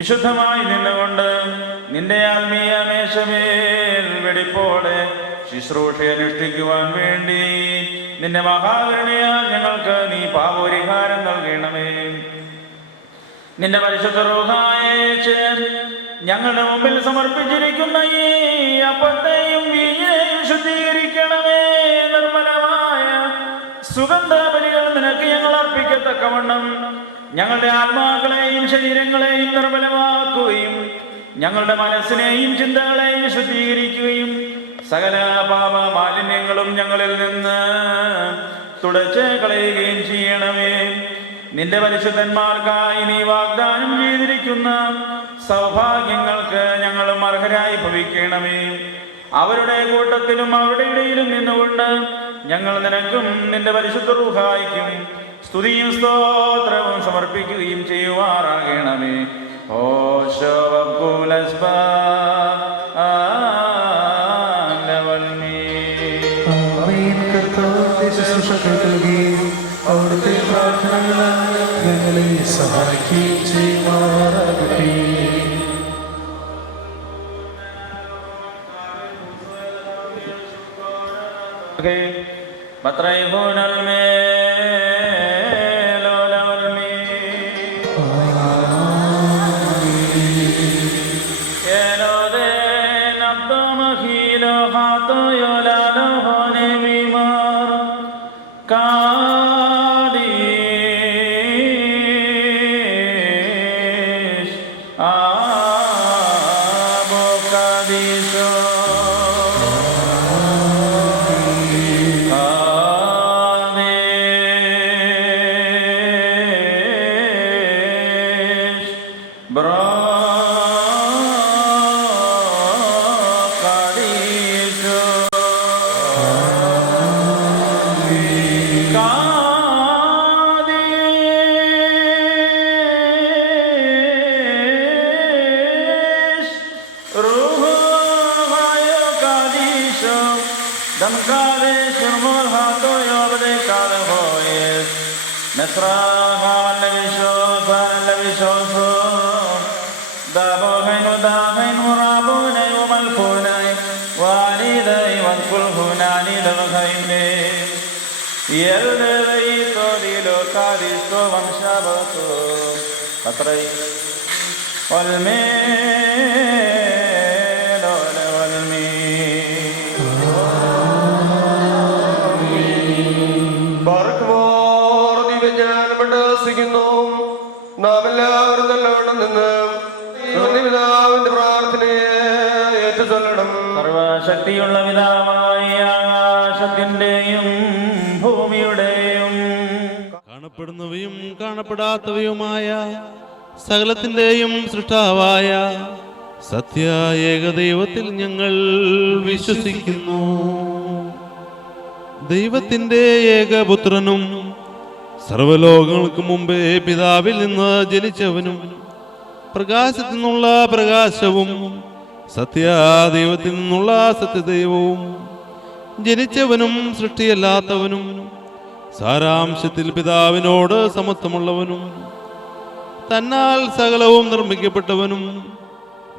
വിശുദ്ധമായി നിന്നുകൊണ്ട് നിന്റെ ആത്മീയ മേശമേൽ വെടിപ്പോടെ ശുശ്രൂഷ അനുഷ്ഠിക്കുവാൻ വേണ്ടി നിന്റെ മഹാകരുണയാൽ ഞങ്ങൾക്ക് നീ പാപപരിഹാരം നൽകണമേ. നിന്റെ പരിശുദ്ധ റൂഹായേച്ച് ഞങ്ങളുടെ മുമ്പിൽ സമർപ്പിച്ചിരിക്കുന്ന ഈ അപ്പത്തെയും വീഞ്ഞിനെയും ശുദ്ധീകരിക്കണമേ. നിർമ്മലമായ സുഗന്ധബലികൾ നിനക്ക് ഞങ്ങൾ അർപ്പിക്കത്തക്കവണ്ണം ഞങ്ങളുടെ ആത്മാക്കളെയും ശരീരങ്ങളെയും നിർമ്മലമാക്കുകയും ഞങ്ങളുടെ മനസ്സിനെയും ചിന്തകളെയും ശുദ്ധീകരിക്കുകയും സകല പാപ മാലിന്യങ്ങളും ഞങ്ങളിൽ നിന്ന് തുടച്ച് കളയുകയും ചെയ്യണമേ. നിന്റെ പരിശുദ്ധന്മാർക്കായി നീ വാഗ്ദാനം ചെയ്തിരിക്കുന്ന സൗഭാഗ്യങ്ങൾക്ക് ഞങ്ങളും അർഹരായി ഭവിക്കണമേ. അവരുടെ കൂട്ടത്തിലും അവരുടെ ഇടയിലും നിന്നുകൊണ്ട് ഞങ്ങൾ നിനക്കും നിന്റെ പരിശുദ്ധ റൂഹായിക്കും സ്തുതിയും സ്തോത്രവും സമർപ്പിക്കുകയും ചെയ്യുവാറാകണമേ. അവിടുത്തെ പ്രാർത്ഥനകൾ ഞങ്ങളെ സഹായിക്കുകയും ചെയ്യുമാറാകട്ടെ. നാം എല്ലാവരും നല്ലവണ്ണം നിന്ന് പിതാവിന്റെ പ്രാർത്ഥനയെ ഏറ്റുചൊല്ലണം. സർവശക്തിയുള്ള പിതാവായ ആകാശത്തിന്റെയും ഭൂമിയുടെയും കാണപ്പെടുന്നവയും കാണപ്പെടാത്തവയുമായ സകലത്തിന്റെയും സൃഷ്ടാവായ സത്യ ഏകദൈവത്തിൽ ഞങ്ങൾ വിശ്വസിക്കുന്നു. ദൈവത്തിന്റെ ഏകപുത്രനും സർവലോകങ്ങൾക്ക് മുമ്പേ പിതാവിൽ നിന്ന് ജനിച്ചവനും പ്രകാശത്തിൽ നിന്നുള്ള പ്രകാശവും സത്യദൈവത്തിൽ നിന്നുള്ള സത്യദൈവവും ജനിച്ചവനും സൃഷ്ടിയല്ലാത്തവനും സാരാംശത്തിൽ പിതാവിനോട് സമത്വമുള്ളവനും തന്നാൽ സകലവും നിർമ്മിക്കപ്പെട്ടവനും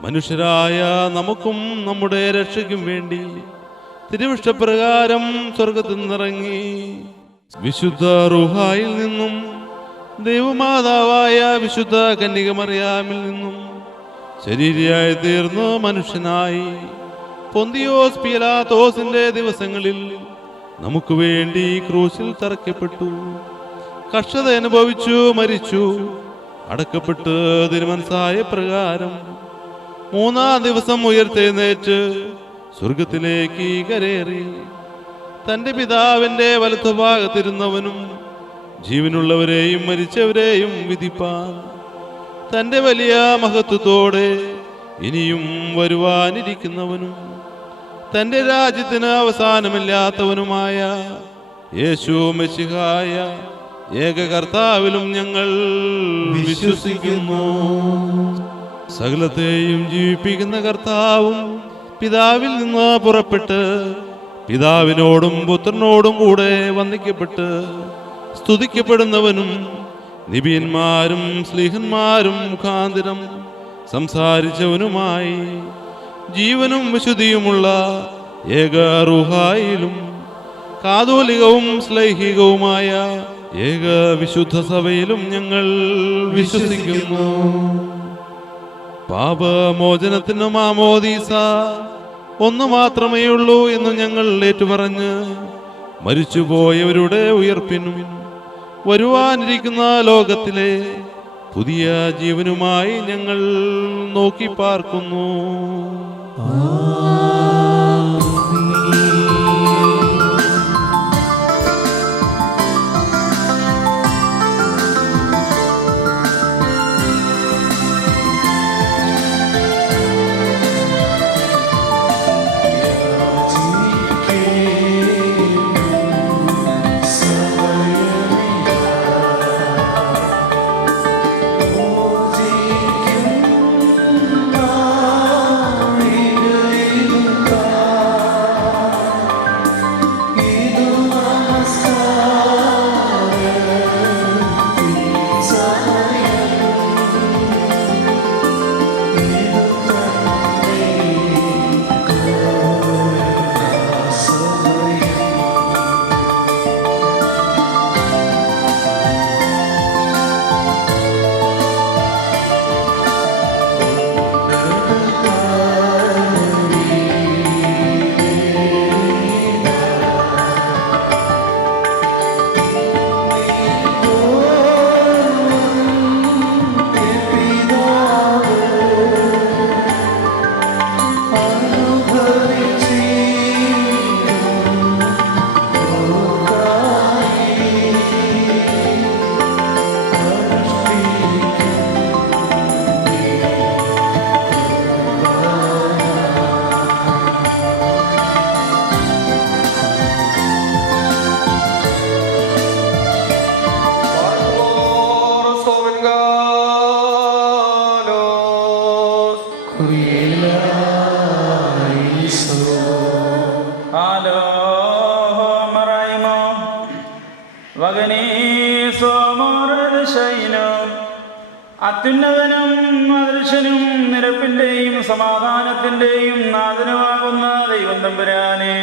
മനുഷ്യരായ നമുക്കും നമ്മുടെ രക്ഷയ്ക്കും വേണ്ടി തിരുവിഷ്ടപ്രകാരം സ്വർഗത്തിൽ നിന്നിറങ്ങി വിശുദ്ധ റൂഹായിൽ നിന്നും ദൈവമാതാവായ വിശുദ്ധ കന്യകമറിയാമിൽ നിന്നും ശരീരിയായി തീർന്ന് മനുഷ്യനായി പൊന്തിയോസ് പീലാത്തോസിന്റെ ദിവസങ്ങളിൽ നമുക്ക് വേണ്ടി ക്രൂശിൽ തറയ്ക്കപ്പെട്ടു, കഷ്ടത അനുഭവിച്ചു, മരിച്ചു, അടക്കപ്പെട്ട് തിരുമനസ്സായ പ്രകാരം മൂന്നാം ദിവസം ഉയർത്തെഴുന്നേറ്റ് സ്വർഗത്തിലേക്ക് കരേറി തന്റെ പിതാവിന്റെ വലത്തുഭാഗത്തിരുന്നവനും ജീവനുള്ളവരെയും മരിച്ചവരെയും വിധിപ്പാൻ തന്റെ വലിയ മഹത്വത്തോടെ ഇനിയും വരുവാനിരിക്കുന്നവനും തന്റെ രാജ്യത്തിന് അവസാനമില്ലാത്തവനുമായ യേശു മെശിഹായ ഏക കർത്താവിലും ഞങ്ങൾ വിശ്വസിക്കുന്നു. സകലത്തെയും ജീവിപ്പിക്കുന്ന കർത്താവും പിതാവിൽ നിന്ന് പുറപ്പെട്ട് പിതാവിനോടും പുത്രനോടും കൂടെ വന്ദിക്കപ്പെട്ട് സ്തുതിക്കപ്പെടുന്നവനും നിബിയന്മാരും സ്ലീഹന്മാരും മുഖാന്തരം സംസാരിച്ചവനുമായി ജീവനും വിശുദ്ധിയുമുള്ള ഏക റൂഹായിലും കാതോലികവും ശ്ലൈഹികവുമായ ഏക വിശുദ്ധ സഭയിലും ഞങ്ങൾ വിശ്വസിക്കുന്നു. പാപമോചനത്തിന് മാമോദീസ ഒന്ന് മാത്രമേ ഉള്ളൂ എന്ന് ഞങ്ങൾ ഏറ്റുപറഞ്ഞ് മരിച്ചുപോയവരുടെ ഉയർപ്പിനും വരുവാനിരിക്കുന്ന ലോകത്തിലെ പുതിയ ജീവനുമായി ഞങ്ങൾ നോക്കി പാർക്കുന്നു. അത്യുന്നതനും അദൃശ്യനും നിരപ്പിന്റെയും സമാധാനത്തിന്റെയും നാഥനുമാകുന്ന ദൈവം തമ്പുരാനെ,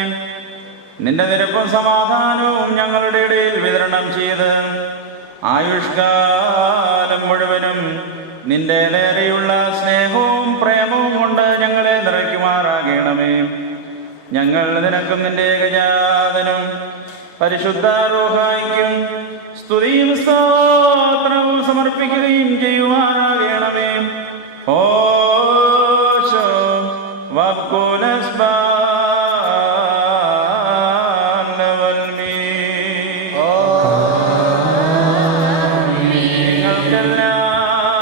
നിന്റെ നിരപ്പും സമാധാനവും ഞങ്ങളുടെ ഇടയിൽ വിതരണം ചെയ്ത് ആയുഷ്കാലം മുഴുവനും നിന്റെ നേരെയുള്ള സ്നേഹവും പ്രേമവും കൊണ്ട് ഞങ്ങളെ നിറയ്ക്കുമാറാകണമേ. ഞങ്ങൾ നിനക്കും നിന്റെ ഏകജാതനും പരിശുദ്ധ റൂഹായിക്കും സ്തുതിയും സ്തോത്രവും സമർപ്പിക്കുകയും ചെയ്യുവാനാകണമേ. ഓശോ വക്കുലസ്ബാ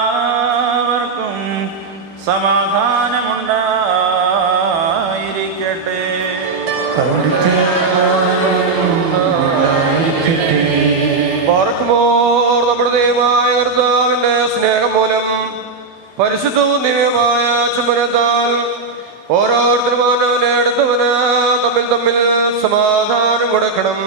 നിങ്ങൾക്കെല്ലാവർക്കും സമാധാനമുണ്ടായിരിക്കട്ടെ. നമ്മുടെ ദൈവമായ കർത്താവിന്റെ സ്നേഹം മൂലം പരിശുദ്ധവും ദിവ്യമായ ചുമരത്താൽ ഓരോരുത്തരും അവനവനെ അടുത്തവന് തമ്മിൽ തമ്മിൽ സമാധാനം കൊടുക്കണം.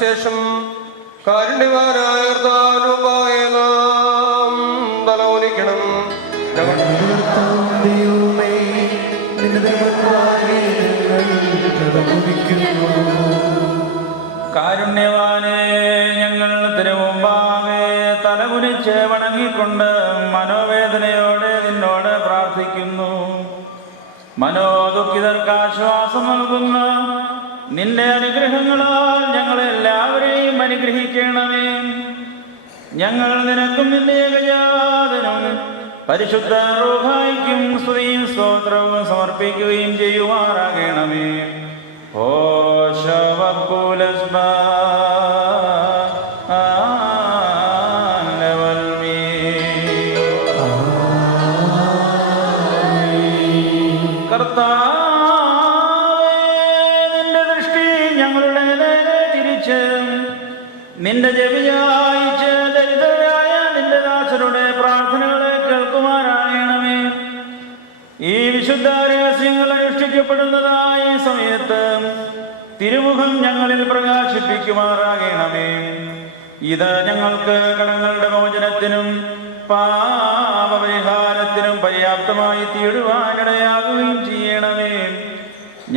ശേഷം കാരുണ്യവാനായ കർത്താവിനുമുമ്പാകെ നാം തലകുനിക്കണം. ദൈവമേ, നിന്റെ തലകുനിക്കുന്നു. കാരുണ്യവാനെ, ഞങ്ങൾ തിരുമുമ്പാകെ തലകുനിച്ച് വണങ്ങിക്കൊണ്ട് മനോവേദനയോടെ നിന്നോട് പ്രാർത്ഥിക്കുന്നു. മനോദുഃഖിതർക്ക് ആശ്വാസം നൽകുന്ന നിന്റെ അനുഗ്രഹങ്ങളാൽ ഞങ്ങളെല്ലാവരെയും അനുഗ്രഹിക്കണമേ. ഞങ്ങൾ നിനക്കും നിന്റെ ഏകജാതനും പരിശുദ്ധ റൂഹായിക്കും സ്തുതിയും സ്തോത്രവും സമർപ്പിക്കുകയും ചെയ്യുമാറാകണമേ. നിന്റെ ദൃഷ്ടി ഞങ്ങളുടെ നേരെ തിരിച്ച് നിന്റെ ജപിയായിച്ച് ദരിദ്രരായ നിന്റെ ദാസരുടെ പ്രാർത്ഥനകളെ കേൾക്കുമാറാകണമേ. ഈ വിശുദ്ധ രഹസ്യങ്ങൾ അനുഷ്ഠിക്കപ്പെടുന്നതായ സമയത്ത് തിരുമുഖം ഞങ്ങളിൽ പ്രകാശിപ്പിക്കുമാറാകണമേ. ഇത് ഞങ്ങൾക്ക് കടങ്ങളുടെ മോചനത്തിനും പാപപരിഹാരത്തിനും പര്യാപ്തമായി തീരുവാനിടയാകുകയും ചെയ്യണമേ.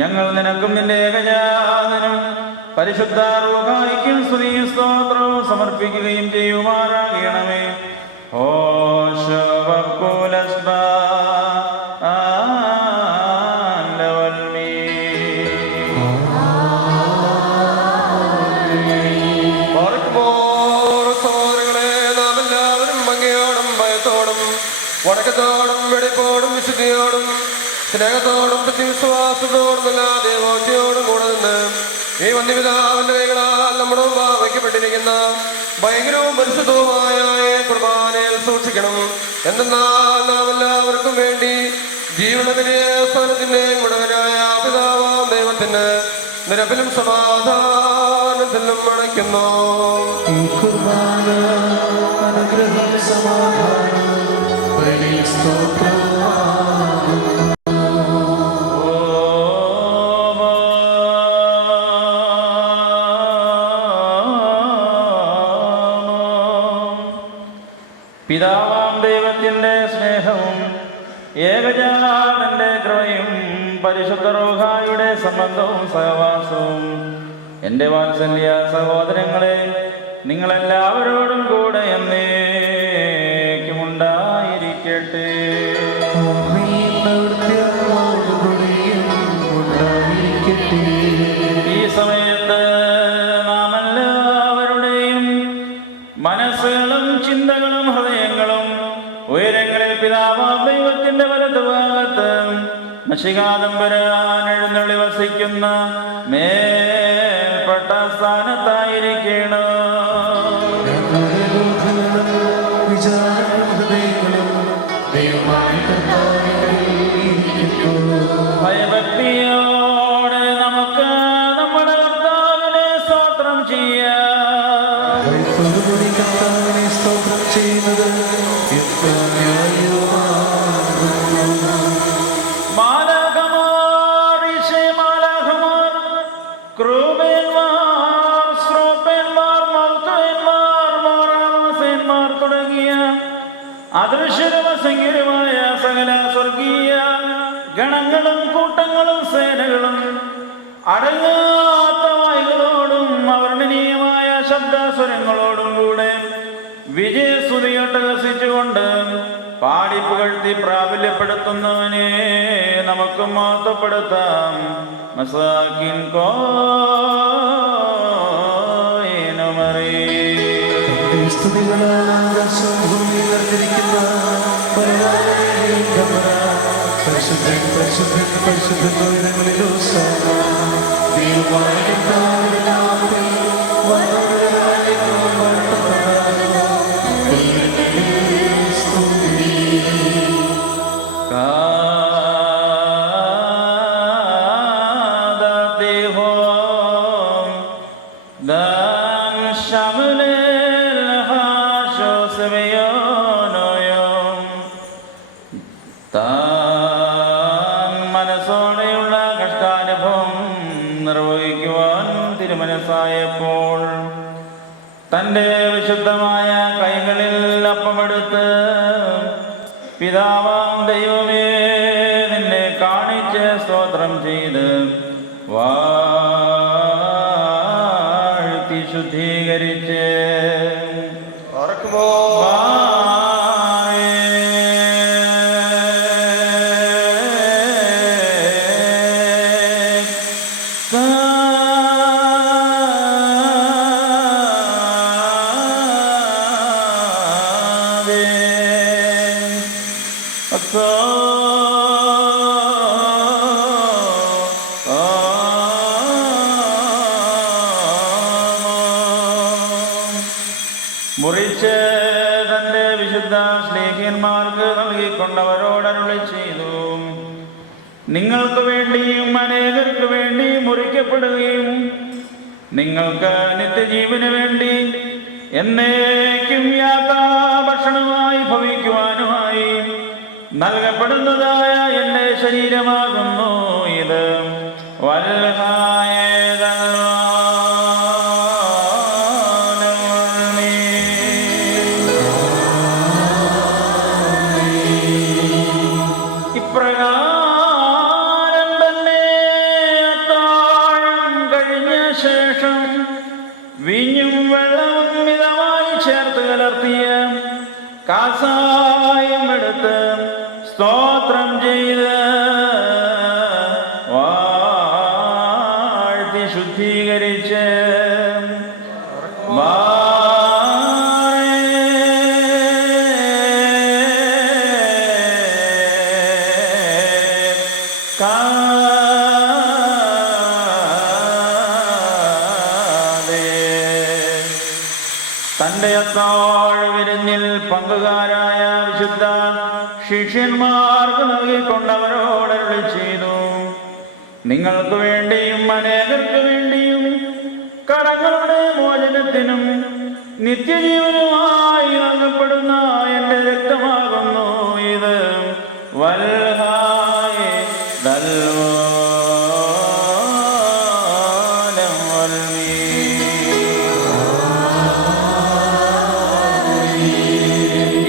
ഞങ്ങൾ നിനക്കും നിന്റെ ഏകജാതനും പരിശുദ്ധ റൂഹായിക്കും സ്തുതിയും സ്തോത്രവും സമർപ്പിക്കുകയും ചെയ്യുമാറാകണമേ. വടക്കത്തോടും വെടിപ്പോടും വിശുദ്ധിയോടും സ്നേഹത്തോടും വിശ്വാസത്തോടും എല്ലാ ദേവോദ്യോടും കൂടെ നിന്ന് ഈ വന്യപിതാവിന്റെ കൈകളാൽ നമ്മുടെ വയ്ക്കപ്പെട്ടിരിക്കുന്ന ഭയങ്കരവും പരിശുദ്ധവുമായ കുർബാനയിൽ സൂക്ഷിക്കണം. എന്തെന്നാൽ നാം എല്ലാവർക്കും വേണ്ടി ജീവനത്തിന്റെ സ്ഥാനത്തിന്റെ ഗുണകരായ പിതാവാം ദൈവത്തിന് നിരപ്പിലും സമാധാനത്തിലും അണയ്ക്കുന്നു. ഈ കുർബാന അനുഗ്രഹം സമാധാനം പിതാവാം ദൈവത്തിന്റെ സ്നേഹവും ഏകജാതന്റെ കൃപയും പരിശുദ്ധ റൂഹായുടെ സംബന്ധവും സഹവാസവും എൻ്റെ വാത്സല്യ സഹോദരങ്ങളെ നിങ്ങളെല്ലാവരോടും കൂടെ എന്നേക്കുമുണ്ടായിരിക്കട്ടെ. ഈ സമയത്ത് നാം എല്ലാവരുടെയും മനസ്സുകളും ചിന്തകളും ഹൃദയങ്ങളും ഉയരങ്ങളിൽ പിതാവാം ദൈവത്തിന്റെ വലതുഭാഗത്ത് മശികാതമ്പരാൻ എഴുന്നള്ളി വസിക്കുന്ന മേൽപ്പെട്ട സ്ഥാനത്തായിരിക്കണം. ഭയഭക്തിയോടെ നമുക്ക് നമ്മുടെ കർത്താവിനെ സ്തോത്രം ചെയ്യാം. സ്തോത്രം ചെയ്യുന്നത് മാലാഖമാർ, ഈശോമാലാഖമാർ, ക്രൂബേന്മാർ, ശ്രോപ്പേന്മാർ, മൗത്തേന്മാർ, മോറാമാസേന്മാർ തുടങ്ങിയ അദൃശ്യരും അസംഖ്യരുമായ സകല സ്വർഗീയ ഗണങ്ങളും കൂട്ടങ്ങളും സേനകളും അടങ്ങാത്ത വായുകളോടും അവർണ്ണനീയമായ ശബ്ദസ്വരങ്ങളോടും കൂടെ വിജയസ്തുതിയട്ടഹസിച്ചുകൊണ്ട് പാടിപ്പുകഴ്ത്തി പ്രാബല്യപ്പെടുത്തുന്നവനെ നമുക്ക് മഹത്വപ്പെടുത്താം. മസാക്കിൻ കോയിനുമറി പരിശുദ്ധൻ പരിശുദ്ധൻ പരിശുദ്ധൻ മനസ്സോടെയുള്ള കഷ്ടാനുഭവം നിർവഹിക്കുവാൻ തിരുമനസ്സായപ്പോൾ തൻ്റെ വിശുദ്ധമായ കൈകളിൽ അപ്പമെടുത്ത് പിതാവാം ദൈവമേ നിന്നെ കാണിച്ച് സ്തോത്രം ചെയ്ത് മുറിച്ച് തന്റെ വിശുദ്ധ സ്നേഹിയന്മാർക്ക് നൽകിക്കൊണ്ടവരോട് അരുളി ചെയ്തു, നിങ്ങൾക്ക് വേണ്ടിയും അനേകർക്ക് വേണ്ടി മുറിക്കപ്പെടുകയും നിങ്ങൾക്ക് നിത്യജീവന് വേണ്ടി എന്നേക്കും ഭക്ഷണമായി ഭവിക്കുവാനുമായി നൽകപ്പെടുന്നതായ എൻ്റെ ശരീരമാകുന്നു ഇത്. ഇപ്രകാരം തന്നെ അത്താഴം കഴിഞ്ഞ ശേഷം വീഞ്ഞും വെള്ളവും മിതമായി ചേർത്ത് കലർത്തിയ കാസായം എടുത്ത് സ്തോത്രം ചെയ്ത് വാഴ്ത്തി ശുദ്ധീകരിച്ച് തന്റെ അത്താഴ വിരുന്നിൽ പങ്കുകാരായ വിശുദ്ധ ശിഷ്യന്മാർക്ക് നൽകിക്കൊണ്ടവരോട് അരുളി ചെയ്തു, നിങ്ങൾക്ക് വേണ്ടിയും അനേകർക്ക് വേണ്ടിയും കടങ്ങളുടെ മോചനത്തിനും നിത്യജീവനുമായി നൽകപ്പെടുന്ന എൻ്റെ രക്തമാകുന്നു ഇത്. വൽഹായ് ദൽവാലം വൽമീ.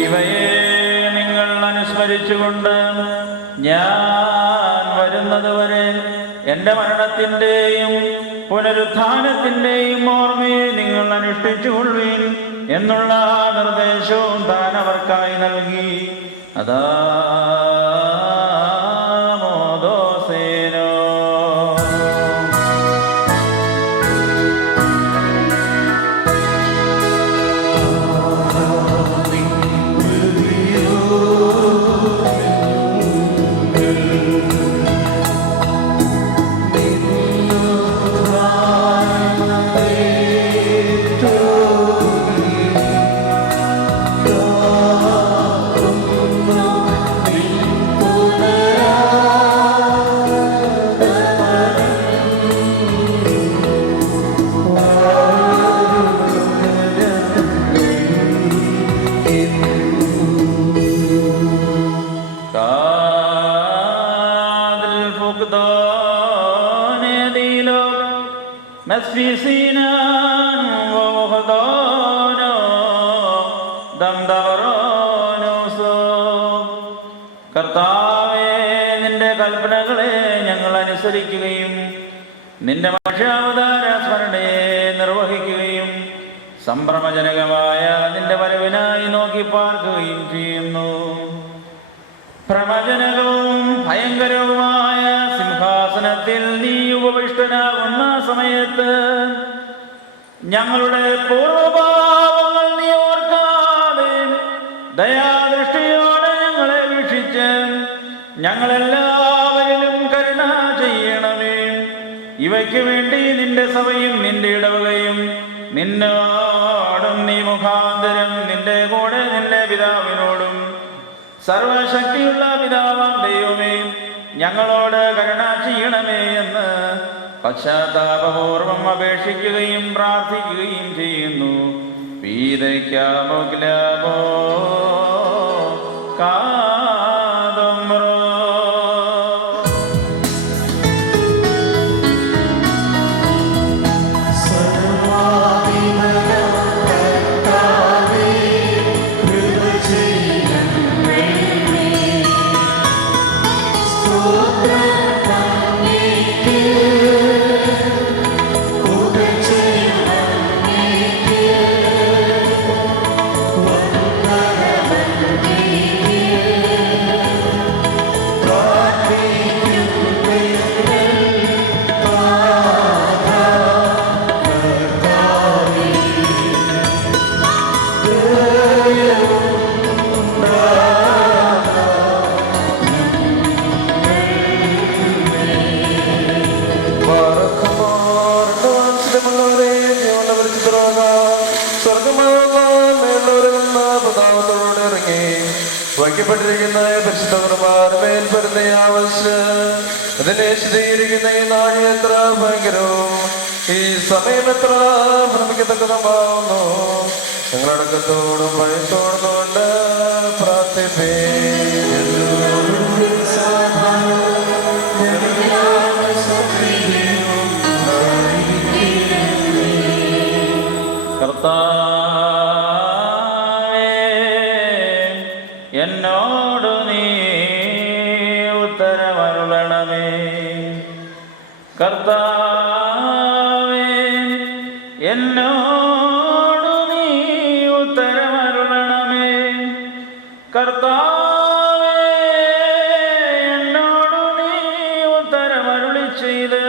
ഇവയെ നിങ്ങൾ അനുസ്മരിച്ചുകൊണ്ട് ഞാൻ വരുന്നതുവരെ എൻ്റെ മരണത്തിൻ്റെയും പുനരുത്ഥാനത്തിൻ്റെയും ഓർമ്മയെ നിങ്ങൾ അനുഷ്ഠിച്ചുകൊള്ളുവിൻ എന്നുള്ള നിർദ്ദേശവും താൻ അവർക്കായി നൽകി. അദാമോദോസേനോ. കർത്താവേ, നിന്റെ കൽപ്പനകളെ ഞങ്ങൾ അനുസരിക്കുകയും നിന്റെ മനുഷ്യാവതാര സ്മരണയെ നിർവഹിക്കുകയും സംഭ്രമജനകമായ നിന്റെ വരവിനായി നോക്കി പാർക്കുകയും ചെയ്യുന്നു. ഭ്രമജനകവും ഭയങ്കരവുമായ സിംഹാസനത്തിൽ നീ ഉപവിഷ്ടനാകുന്ന സമയത്ത് ഞങ്ങളുടെ പൂർവ്വപാപങ്ങൾ നീ ഓർക്കാതെ ദയാദൃഷ്ടിയോടെ ഞങ്ങളെ വീക്ഷിച്ച് ഞങ്ങളെല്ലാവരിലും കരുണ ചെയ്യണമേ. ഇവയ്ക്ക് വേണ്ടി നിന്റെ സഭയും നിന്റെ ഇടവകയും നിന്നോടും നീ മുഖാന്തരം നിന്റെ കൂടെ നിന്റെ പിതാവിനോടും സർവശക്തിയുള്ള പിതാവാം ദൈവമേ ഞങ്ങളോട് കരുണ ചെയ്യണമേ എന്ന് പശ്ചാത്താപപൂർവം അപേക്ഷിക്കുകയും പ്രാർത്ഥിക്കുകയും ചെയ്യുന്നു. പീതയ്ക്കാമോ ഗ്ലാമോ കാതമ്രോ. Yeah. വയ്ക്കപ്പെട്ടിരിക്കുന്ന പരിശുദ്ധ കുർബാനമേൽ പെരുന്ന ആവശ്യം അതിനെ ശുദ്ധീകരിക്കുന്ന ഈ നാഴി എത്ര ഭയങ്കരവും ഈ സമയം എത്ര ഭ്രമിക്കത്തക്കതുമാവുന്നു. ഞങ്ങളടക്കത്തോടും ഭയത്തോടും കൊണ്ട് പ്രാർത്ഥിപ്പേ. കർത്താവേ, എന്നോടു നീ ഉത്തരമരുളണമേ. കർത്താവേ, എന്നോടു നീ ഉത്തരമരുളണമേ. കർത്താവേ, എന്നോടു നീ ഉത്തരമരുളി ചെയ്ത്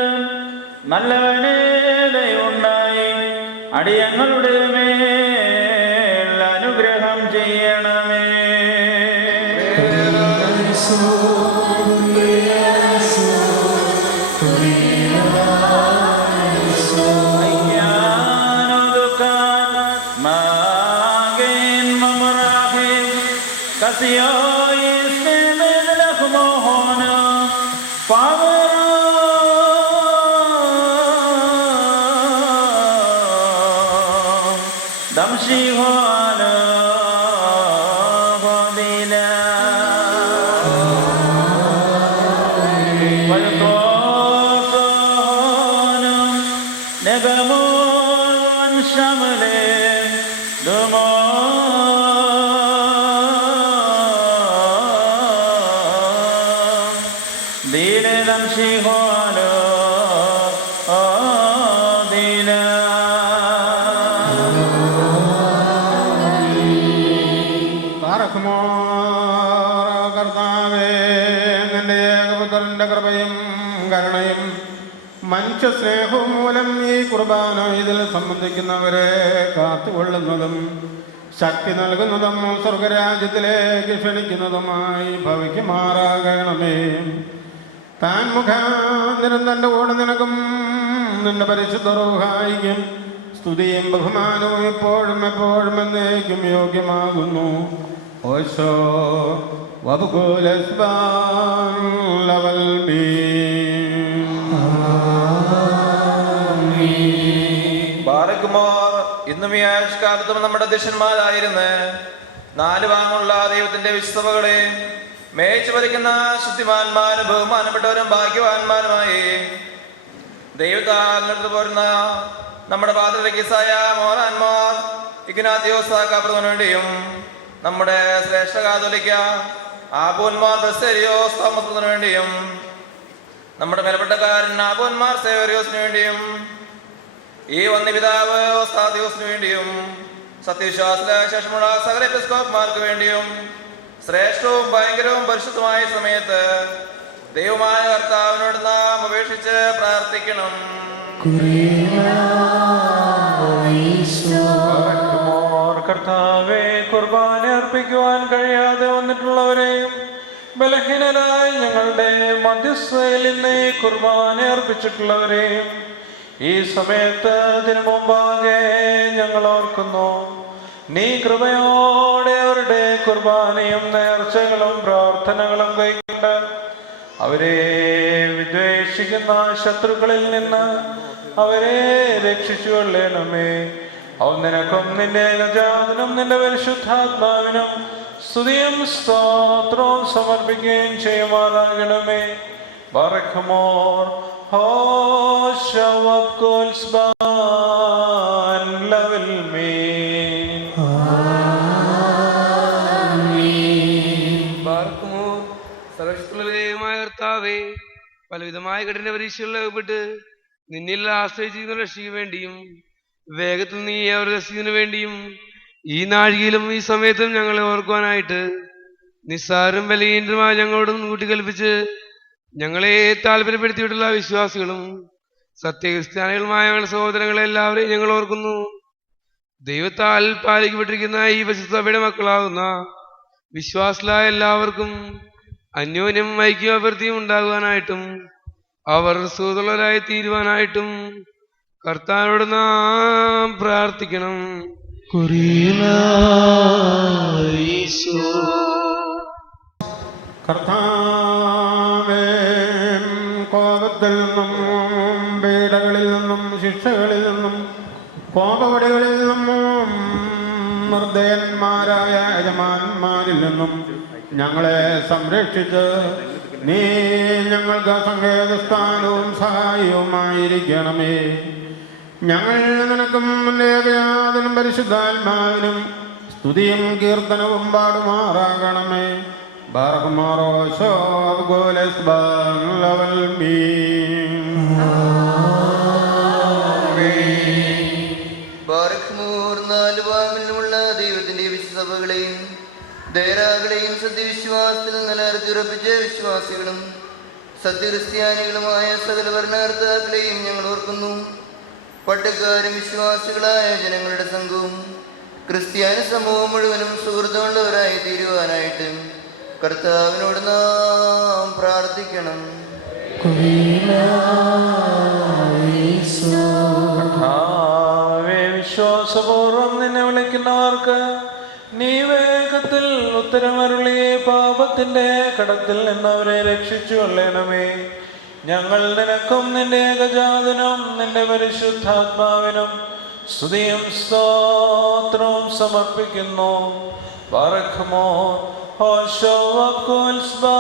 നല്ലവനേ ദയവുണ്ടായി അടിയങ്ങളുടെ മേൽ അനുഗ്രഹം ചെയ്യണമേ. കർത്താവേ, നിന്റെ ഏകപുത്രന്റെ കൃപയും കരുണയും മനുഷ്യ സ്നേഹവും മൂലം ഈ കുർബാന ഇതിൽ സംബന്ധിക്കുന്നവരെ കാത്തുകൊള്ളുന്നതും ശക്തി നൽകുന്നതും സ്വർഗരാജ്യത്തിലേക്ക് ക്ഷണിക്കുന്നതുമായി ഭവിക്കുമാറാകണമേ. താൻ മുഖാന്തരം തൻ്റെ കൂടെ നിനക്കും നിന്റെ പരിശുദ്ധ റൂഹായിക്കും സ്തുതിയും ബഹുമാനവും എപ്പോഴും എപ്പോഴും എന്നേക്കും യോഗ്യമാകുന്നു. ഓശോ ബാറക്കുമാർ ഇന്നും ഈ ആയുഷ്കാലത്തും നമ്മുടെ ദശന്മാരായിരുന്ന് 4 ഭാഗമുള്ള ദൈവത്തിന്റെ വിശ്വസഭകളെ മേയിച്ചു ഭരിക്കുന്ന ശുദ്ധിമാന്മാരും ബഹുമാനപ്പെട്ടവരും ഭാഗ്യവാന്മാരുമായി ദൈവത്താൽ പോരുന്ന നമ്മുടെ പാത്രികസായ മോറാൻമാർ ഇഗ്നാത്തിയോസാക്കാപ്രതിനു വേണ്ടിയും നമ്മുടെ ശ്രേഷ്ഠ കാതോലിക്ക ആബോന്മാർ ബസേരിയോസ് തോമസിനു വേണ്ടിയും നമ്മുടെ മേൽപ്പെട്ടക്കാരൻ ആബോന്മാർ സേവരിയോസിനു വേണ്ടിയും ഈ വന്യപിതാവ് ഓസ്താദിയോസിനു വേണ്ടിയും സത്യവിശ്വാസ ശേഷമുള്ള സകല എപ്പിസ്കോപ്പുമാർക്ക് വേണ്ടിയും ശ്രേഷ്ഠവും ഭയങ്കരവും പരിശുദ്ധമായ സമയത്ത് ദൈവമായ കർത്താവിനോട് നാം അപേക്ഷിച്ച് പ്രാർത്ഥിക്കണം. കർത്താവേ, കുർബാന അർപ്പിക്കുവാൻ കഴിയാതെ വന്നിട്ടുള്ളവരെയും ബലഹീനരായ ഞങ്ങളുടെ മധ്യസ്ഥയിൽ നിന്ന് കുർബാന അർപ്പിച്ചിട്ടുള്ളവരെയും ഈ സമയത്ത് ഇതിനു മുമ്പാകെ ഞങ്ങൾ ഓർക്കുന്നു. നീ കൃപയോടെ അവരുടെ കുർബാനയും നേർച്ചകളും പ്രാർത്ഥനകളും കൈക്കൊണ്ട് അവരെ വിദ്വേഷിക്കുന്ന ശത്രുക്കളിൽ നിന്ന് അവരെ രക്ഷിച്ചു കൊള്ളണമേ. അവൻ നിനക്കും നിന്റെ ഏകജാതനും നിന്റെ പരിശുദ്ധാത്മാവിനും സ്തുതിയും സ്തോത്രവും സമർപ്പിക്കുകയും ചെയ്യുമാറാകണമേ. ബറഖ്മോർ സർവശക്തമായ കർത്താവേ, പലവിധമായ കഠിന പരീക്ഷകളിൽ അകപ്പെട്ട് നിന്നിൽ ആശ്രയിച്ചിരിക്കുന്ന രക്ഷയ്ക്ക് വേണ്ടിയും വേഗത്തിൽ നീ അവർ രസിക്കുന്നതിനു വേണ്ടിയും ഈ നാഴികയിലും ഈ സമയത്തും ഞങ്ങളെ ഓർക്കുവാനായിട്ട് നിസ്സാരം ബലഹീനരുമായ ഞങ്ങളോട് കൂട്ടിക്കൽപ്പിച്ച് ഞങ്ങളെ താല്പര്യപ്പെടുത്തിയിട്ടുള്ള വിശ്വാസികളും സത്യക്രിസ്ത്യാനികളുമായ ഞങ്ങളുടെ സഹോദരങ്ങളെ എല്ലാവരെയും ഞങ്ങൾ ഓർക്കുന്നു. ദൈവത്താൽ പാലിക്കപ്പെട്ടിരിക്കുന്ന ഈ പരിശുദ്ധ മക്കളാകുന്ന വിശ്വാസികളായ എല്ലാവർക്കും അന്യോന്യം ഐക്യാഭ്യർത്ഥിയും ഉണ്ടാകുവാനായിട്ടും അവർ സുഹൃത്തുള്ളവരായി തീരുവാനായിട്ടും കർത്താവിനോട് നാം പ്രാർത്ഥിക്കണം. കുറിയിലാ ഈശോ കർത്താവേ, കോപത്തിൽ നിന്നും പീഡകളിൽ നിന്നും ശിക്ഷകളിൽ നിന്നും കോപവടികളിൽ നിന്നും നിർദ്ദയന്മാരായ യജമാന്മാരിൽ നിന്നും ഞങ്ങളെ സംരക്ഷിച്ച് നീ ഞങ്ങൾക്ക് സങ്കേതസ്ഥാനവും സഹായവുമായിരിക്കണമേ. ഞങ്ങൾ നിനക്കും ഏകജാതനും പരിശുദ്ധാത്മാവിനും സ്തുതിയും കീർത്തനവും പാടുമാറാകണമേ. നാലുവാമിലുള്ള ദൈവത്തിന്റെ വിശ്വസഭകളെയും ധൈര്യകളെയും സത്യവിശ്വാസത്തിൽ നിലനിർത്തിയുറപ്പിച്ച വിശ്വാസികളും സത്യക്രിസ്ത്യാനികളുമായ സകല ഭരണകർത്താക്കളെയും ഞങ്ങൾ ഓർക്കുന്നു. പട്ടക്കാരും വിശ്വാസികളായ ജനങ്ങളുടെ സംഘവും ക്രിസ്ത്യാനി സമൂഹം മുഴുവനും സുഹൃത്തുള്ളവരായി തീരുവാനായിട്ട് കർത്താവിനോട് നാം പ്രാർത്ഥിക്കണം. വിശ്വാസപൂർവം നിന്നെ വിളിക്കുന്നവർക്ക് നീ വേഗത്തിൽ ഉത്തരമരുളി പാപത്തിന്റെ കടത്തിൽ നിന്നവരെ രക്ഷിച്ചു കൊള്ളണമേ. ഞങ്ങൾ നിനക്കും നിന്റെ ഏകജാതനും നിന്റെ പരിശുദ്ധാത്മാവിനും സ്തുതിയും സ്തോത്രവും സമർപ്പിക്കുന്നു. ബാറക്കുമോ ഹോശോ വക്കുൽ സ്ബാ